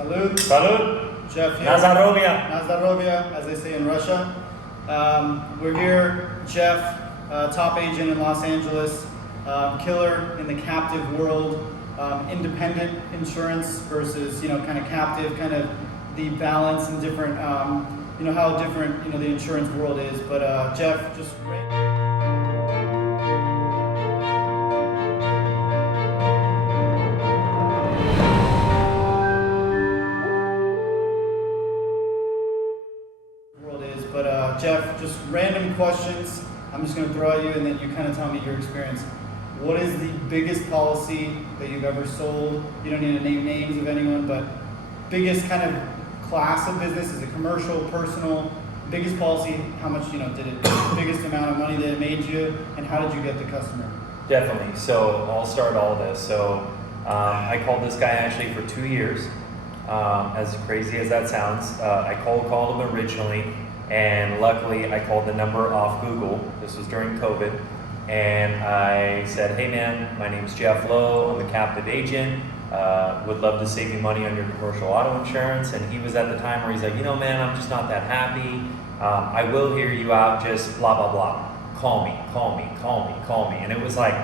Salud. Salud. Jeff here. Nazarovia. Nazarovia, as they say in Russia. We're here, Jeff, top agent in Los Angeles, killer in the captive world, independent insurance versus, kind of captive, kind of the balance and different, how different, the insurance world is. But Jeff, just Jeff, just random questions. I'm just going to throw at you and then you kind of tell me your experience. What is the biggest policy that you've ever sold? You don't need to name names of anyone, but biggest kind of class of business? Is it commercial, personal? Biggest policy, how much, did it, biggest amount of money that it made you, and how did you get the customer? Definitely. So I'll start all this. So I called this guy actually for 2 years. As crazy as that sounds, I called him originally. And luckily, I called the number off Google. This was during COVID. And I said, hey man, my name's Jeff Lowe. I'm a captive agent. Would love to save you money on your commercial auto insurance. And he was at the time where he's like, man, I'm just not that happy. I will hear you out, just blah, blah, blah. Call me. And it was like,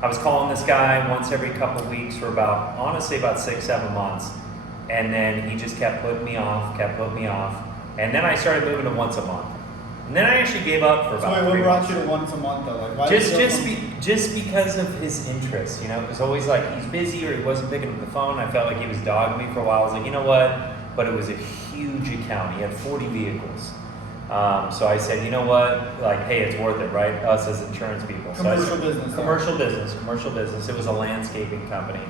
I was calling this guy once every couple of weeks for about 6, 7 months. And then he just kept putting me off. And then I started moving to once a month. And then I actually gave up for about 3 months. What brought you to once a month though? Like, why just because of his interest, It was always like he's busy or he wasn't picking up the phone. I felt like he was dogging me for a while. I was like, you know what? But it was a huge account. He had 40 vehicles. So I said, you know what? Like, hey, it's worth it, right? Us as insurance people. Commercial business. It was a landscaping company.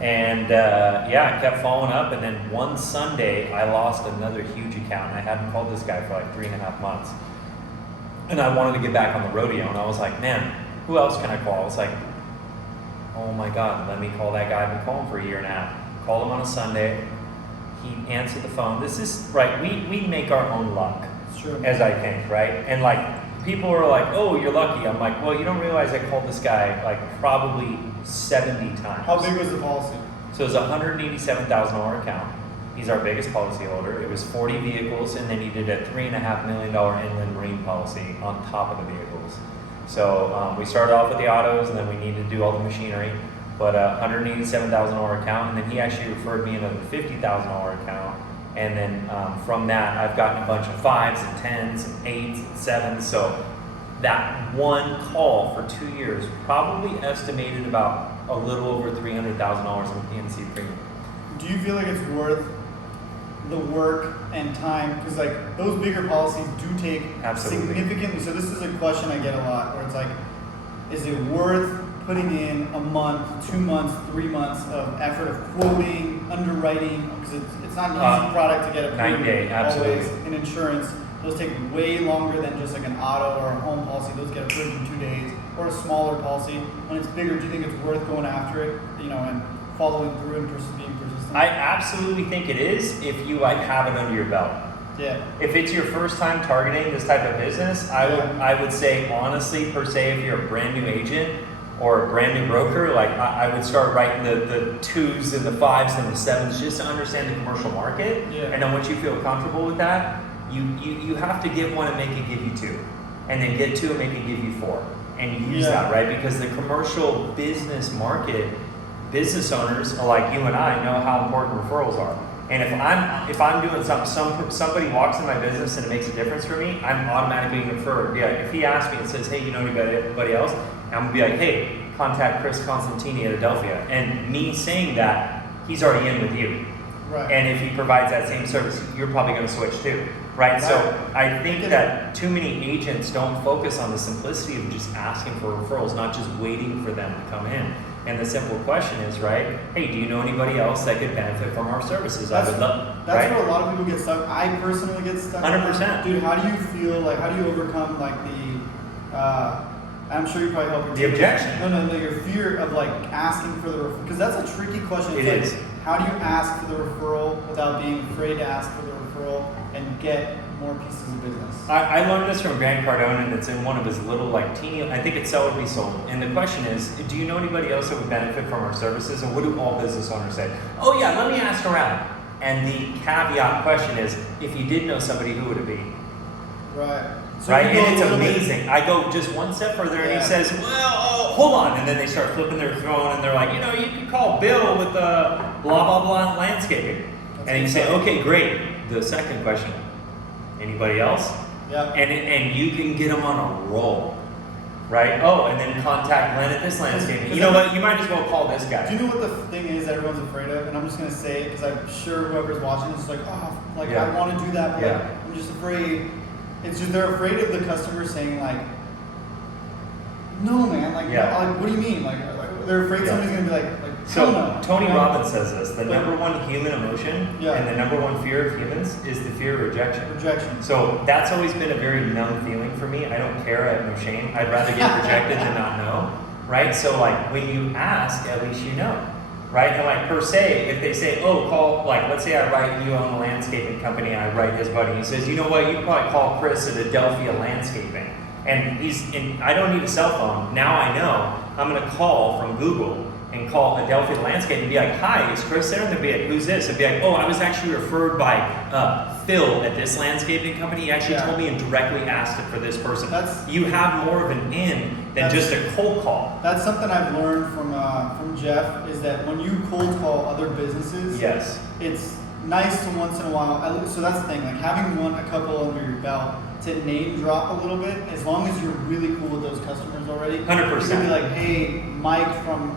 And I kept following up, and then one Sunday I lost another huge account. I hadn't called this guy for like 3.5 months. And I wanted to get back on the rodeo, and I was like, man, who else can I call? I was like, oh my God, let me call that guy. I've been calling for a year and a half. Called him on a Sunday. He answered the phone. This is, right, we make our own luck, sure, as I think, right? And like, people are like, oh, you're lucky. I'm like, well, you don't realize I called this guy like probably 70 times. How big was the policy? So it was a $187,000 account. He's our biggest policy holder. It was 40 vehicles, and then he did a $3.5 million inland marine policy on top of the vehicles. So we started off with the autos, and then we needed to do all the machinery. But a $187,000 account, and then he actually referred me another $50,000 account. And then from that, I've gotten a bunch of 5s and 10s and 8s and 7s. So that one call for 2 years probably estimated about a little over $300,000 in PNC premium. Do you feel like it's worth the work and time? Because like those bigger policies do take significantly. So this is a question I get a lot, where it's like, is it worth putting in a month, 2 months, 3 months of effort of quoting, underwriting? Because it's not an easy product to get approved. 9 day, absolutely. Always in insurance. Those take way longer than just like an auto or a home policy. Those get approved in 2 days, or a smaller policy. When it's bigger, do you think it's worth going after it, and following through and being persistent? I absolutely think it is if you have it under your belt. Yeah. If it's your first time targeting this type of business, I would say honestly, per se, if you're a brand new agent or a brand new broker, like I would start writing the 2s and the 5s and the 7s just to understand the commercial market. Yeah. And then once you feel comfortable with that, you have to get 1 and make it give you 2, and then get 2 and make it give you 4, and use that, right? Because the commercial business market, business owners like you and I know how important referrals are. And if I'm doing something, somebody walks in my business and it makes a difference for me, I'm automatically going to refer. Yeah, if he asks me and says, hey, you know anybody else? I'm gonna be like, hey, contact Chris Constantini at Adelphia. And me saying that, he's already in with you. Right. And if he provides that same service, you're probably going to switch too, right? So I think that too many agents don't focus on the simplicity of just asking for referrals, not just waiting for them to come in. And the simple question is, right, hey, do you know anybody else that could benefit from our services? That's where a lot of people get stuck. I personally get stuck. 100%. Dude, how do you feel, how do you overcome the, I'm sure you probably help your the objection. No, your fear of asking for the referral, because that's a tricky question. It's how do you ask for the referral without being afraid to ask for the referral and get more pieces of business? I learned this from Grant Cardone, and it's in one of his little teeny, I think it's Sell or Be Sold. And the question is, do you know anybody else that would benefit from our services? And what do all business owners say? Oh yeah, let me ask around. And the caveat question is, if you did know somebody, who would it be? Right. So Right, you go and it's a little bit- amazing. I go just one step further, and Yeah. he says, "Well, oh, hold on," and then they start flipping their phone, and they're like, "You know, you can call Bill with blah blah blah landscaping," and you say, "Okay, great." The second question: anybody else? Yeah. And you can get them on a roll, right? Oh, and then contact Glenn at this landscaping. You know what? You might as well call this guy. Do you know what the thing is that everyone's afraid of? And I'm just gonna say it because I'm sure whoever's watching is like, oh, like Yeah. I want to do that, but Yeah. like, I'm just afraid. It's just they're afraid of the customer saying like, no, man, like, Yeah. no, like what do you mean? Like they're afraid Yeah. somebody's gonna be like So hell no. Tony You know? Robbins says this: the But- number one human emotion Yeah. and the number one fear of humans is the fear of rejection. Rejection. So that's always been a very numb feeling for me. I don't care. I have no shame. I'd rather get rejected than not know, right? So like when you ask, at least you know, right? And like per se, if they say, oh, call, like let's say I write, you own a landscaping company, I write his buddy. He says, you know what? You can probably call Chris at Adelphia Landscaping, and I don't need a cell phone. Now I know I'm going to call from Google and call Adelphia Landscaping and be like, hi, is Chris there? And they'll be like, who's this? And be like, oh, I was actually referred by Phil at this landscaping company. He actually Yeah. told me and directly asked it for this person. That's- You have more of an in than just a cold call. That's something I've learned from Jeff is that when you cold call other businesses, Yes. it's nice to once in a while. So that's the thing, like having a couple under your belt to name drop a little bit, as long as you're really cool with those customers already. 100%. You can be like, hey, Mike from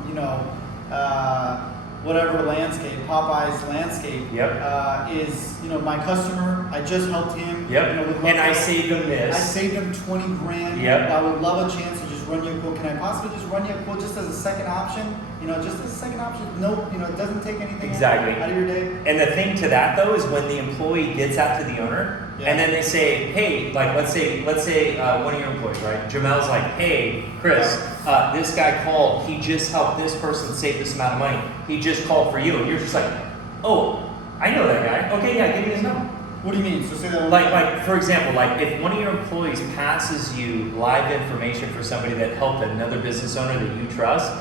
whatever landscape, Popeye's landscape, Yep. is my customer. I just helped him. Yep. With And I love- saved him I this. saved him 20 grand. Yep. I would love a chance to just run you a quote. Can I possibly just run you a quote just as a second option? Just as a second option. Nope. It doesn't take anything Exactly. out of your day. And the thing to that though is when the employee gets out to the owner, Yeah. and then they say, hey, like let's say one of your employees, right? Jamel's like, hey, Chris, this guy called. He just helped this person save this amount of money. He just called for you, and you're just like, oh, I know that guy. Okay, yeah, give me his number. What do you mean? So say that one more time. Like for example, like if one of your employees passes you live information for somebody that helped another business owner that you trust,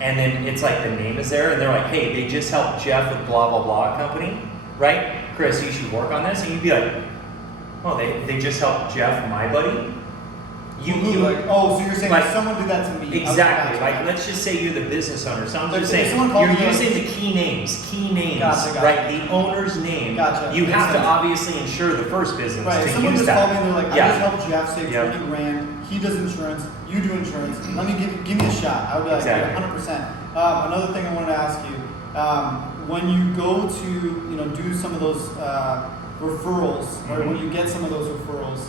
and then it's like the name is there, and they're like, hey, they just helped Jeff with blah blah blah company, right? Chris, you should work on this, and you'd be like, oh, they just helped Jeff, my buddy. So you're saying like, if someone did that to me? Exactly. Okay, Like let's just say you're the business owner. So I'm But just if saying someone called you're me like- using the key names, Gotcha. right? The owner's name. Gotcha. You Makes have to sense. obviously insure the first business Right. If to someone use just that. called me and they're like, I Yeah. just helped Jeff save Yep. 20 grand. He does insurance. You do insurance. Let me give me a shot. I would be like, Exactly. 100%. Another thing I wanted to ask you, when you go to do some of those referrals, or when you get some of those referrals,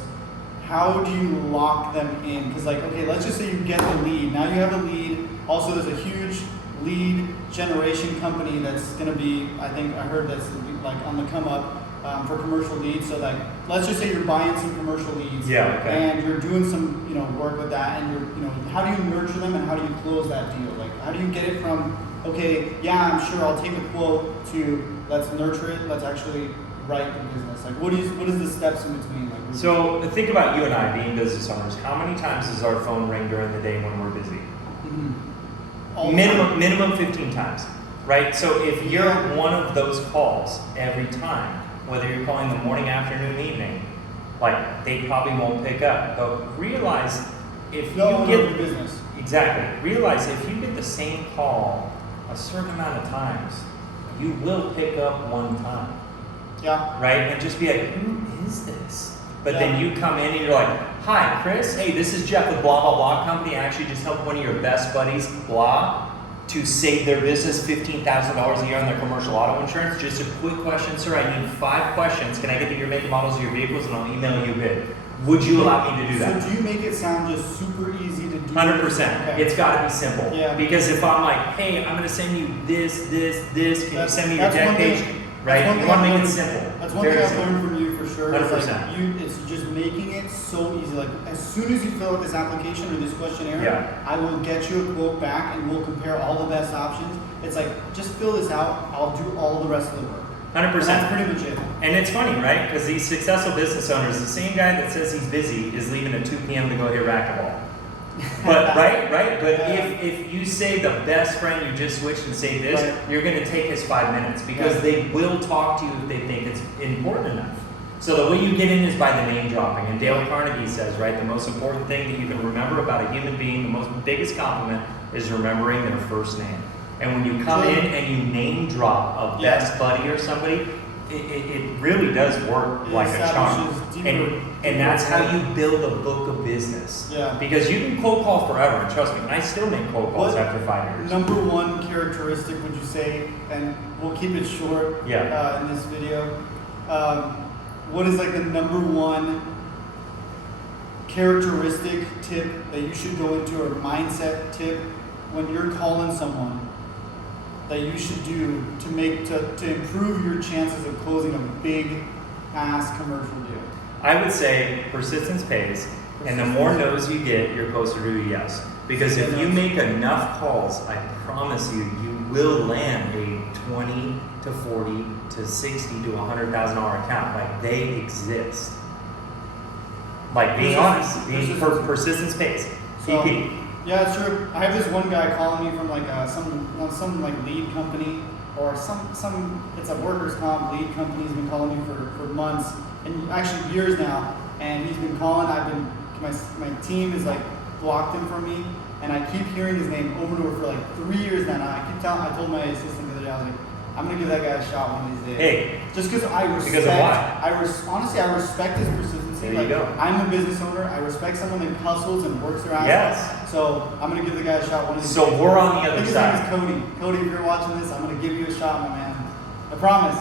how do you lock them in? Because okay, let's just say you get the lead. Now you have a lead. Also, there's a huge lead generation company that's going to be, I think I heard that's like on the come up for commercial leads. So let's just say you're buying some commercial leads. Yeah, okay. And you're doing some work with that, and you're how do you nurture them and how do you close that deal? Like how do you get it from okay, yeah, I'm sure I'll take a quote to let's nurture it, let's actually write the business. Like what is the steps in between? So think about you and I being business owners. How many times does our phone ring during the day when we're busy? All the time. Minimum 15 times, right? So if you're one of those calls every time, whether you're calling the morning, afternoon, evening, like they probably won't pick up. But realize if you get business. Exactly. Realize if you get the same call a certain amount of times, you will pick up one time. Yeah. Right? And just be like, who is this? But then you come in and you're like, hi, Chris. Hey, this is Jeff with blah, blah, blah company. I actually just helped one of your best buddies, blah, to save their business $15,000 a year on their commercial auto insurance. Just a quick question, sir. I need 5 questions. Can I get the year, make, and models of your vehicles, and I'll email you a bid. Would you allow me to do that? So do you make it sound just super easy to do? 100%. Okay. It's got to be simple. Yeah. Because if I'm like, hey, I'm going to send you this, can you send me your That's deck one thing- page? that's Right? one You thing want to I've make it learned- simple. That's one Very thing I've simple. learned from you for sure. 100%. It's just making it so easy. Like as soon as you fill out this application or this questionnaire, Yeah. I will get you a quote back and we'll compare all the best options. It's like just fill this out. I'll do all the rest of the work. 100%. That's pretty much it. And it's funny, right? Because these successful business owners, the same guy that says he's busy is leaving at 2 p.m. to go hit racquetball. But right? But Yeah. if you say the best friend you just switched and say this, Right. you're gonna take his 5 minutes because Yeah. they will talk to you if they think it's important enough. So the way you get in is by the name dropping. And Dale Carnegie says, right, the most important thing that you can remember about a human being, the most biggest compliment is remembering their first name. And when you come True. in and you name drop a Yeah. best buddy or somebody, it really does work It like a charm. establishes deeper- And that's how you build a book of business. Yeah. Because you can cold call forever, and trust me, I still make cold calls What after 5 years. number one characteristic would you say, and we'll keep it short Yeah. in this video, what is like the number one characteristic tip that you should go into, or mindset tip when you're calling someone that you should do to improve your chances of closing a big ass commercial deal? I would say persistence pays, and the more no's you get, you're closer to a yes. Because if you make enough calls, I promise you, you will land a 20 to 40 to 60 to $100,000 account. Like, they exist. Like, being honest, persistence pays. So, PP. yeah, it's true. I have this one guy calling me from like some like lead company, or some it's a workers' comp lead company. He's been calling me for months, and actually years now. And he's been calling. My team is like blocked him from me, and I keep hearing his name over and over for like 3 years now. And I told my assistant the other day, I was like, I'm gonna give that guy a shot one of these days. Hey. Just because I respect. Because of what? Honestly, I respect his persistency. There you go. I'm a business owner. I respect someone that hustles and works their ass Yes. off. So I'm gonna give the guy a shot one of these So days. we're on the I other think his side. name is Cody. Cody, if you're watching this, I'm gonna give you a shot, my man. I promise.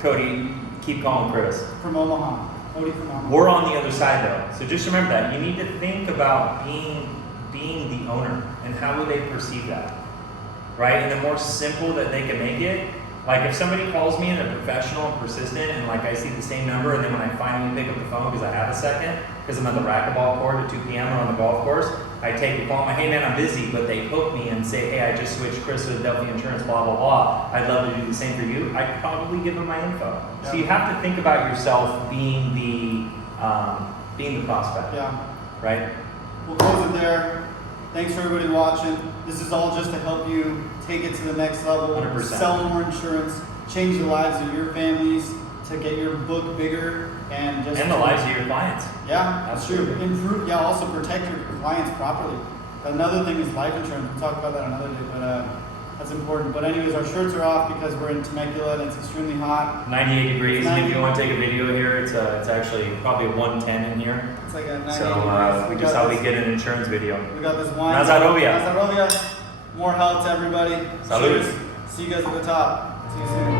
Cody, keep calling Chris. From Omaha. Cody from Omaha. We're on the other side though. So just remember that. You need to think about being the owner and how would they perceive that. Right? And the more simple that they can make it, like if somebody calls me and they're professional and persistent and like I see the same number, and then when I finally pick up the phone because I have a second, because I'm at the racquetball court at 2 p.m. or on the golf course, I take the call, I'm like, hey man, I'm busy, but they hook me and say, hey, I just switched Chris with Delphi Insurance, blah, blah, blah. I'd love to do the same for you. I'd probably give them my info. So you have to think about yourself being the prospect. Yeah. Right? We'll close it there. Thanks for everybody watching. This is all just to help you take it to the next level, 100%. sell more insurance, change the lives of your families, to get your book bigger, and just And the lives of your clients. Yeah, that's true. Absolutely. Improve. Yeah, also protect your clients properly. Another thing is life insurance. We'll talk about that another day, but that's important. But anyways, our shirts are off because we're in Temecula and it's extremely hot. 98 degrees. 90. If you want to take a video here, it's actually probably 110 in here. It's like a 98 So degrees. we We just got thought we'd this- get an insurance video. We got this wine. Nazarovia. Nazarovia. More health to everybody. Salud. Cheers. See you guys at the top. See you soon.